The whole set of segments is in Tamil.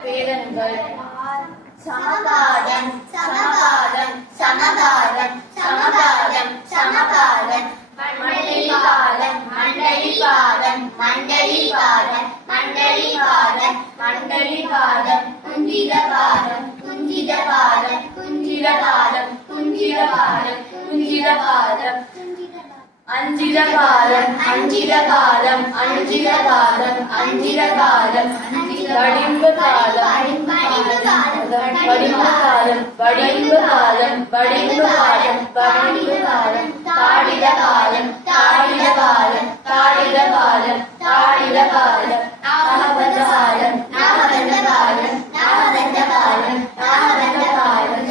வேதங்கள் சமபாதம் சமபாதம் சமபாதம் சமபாதம் சமபாதம் மண்டலிபாதம் மண்டலிபாதம் மண்டலிபாதம் மண்டலிபாதம் மண்டலிபாதம் குஞ்சிதபாதம் குஞ்சிதபாதம் குஞ்சிதபாதம் குஞ்சிதபாதம் குஞ்சிதபாதம் அஞ்சிதபாதம் அஞ்சிதபாதம் அஞ்சிதபாதம் அஞ்சிதபாதம் வடிம்பு காலம் வடிம்பு காலம் வடிம்பு காலம் வடிம்பு காலம் வடிம்பு காலம் தாடித காலம் தாடித காலம் தாடித காலம் தாடித காலம் நாகவந்த காலம் நாகவந்த காலம் நாகவந்த காலம் நாகவந்த காலம்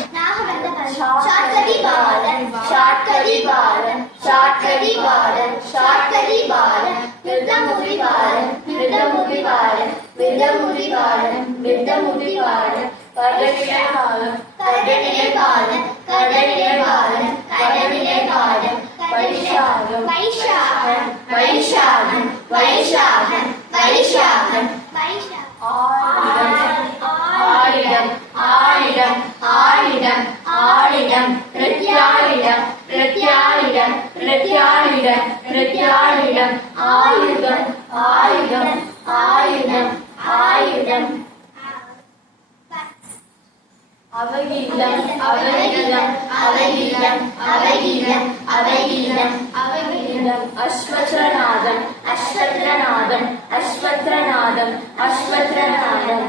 ஷாட்கடி பாலன் ஷாட்கடி பாலன் ஷாட்கடி பாலன் ஷாட்கடி பாலன் விருதமுடி பாலன் விருதமுடி பாலன் விருதமுடி பாலன் விருதமுடி பாலன் கடலிலே பாலன் கடலிலே பாலன் கடலிலே பாலன் கடலிலே பாலன் வைஷாகம் வைஷாகன் வைஷாகன் வைஷாகன் வைஷாகன் ஆயிடம் ஆயிடம் ஆயிடம் ஆயிடம் பிரத்யாயிடம் பிரத்யாயிடம் பிரத்யாயிடம் பிரத்யாயிடம் ஆயுதம் ஆயுதம் ஆயுதம் ஆயுதம் அவகீதம் அவகீதம் அவகீதம் அவகீதம் அவகீதம் அவகீதம் அஸ்வத்ரநாதம் அஸ்வத்ரநாதம் அஸ்வத்ரநாதம் அஸ்வத்ரநாதம்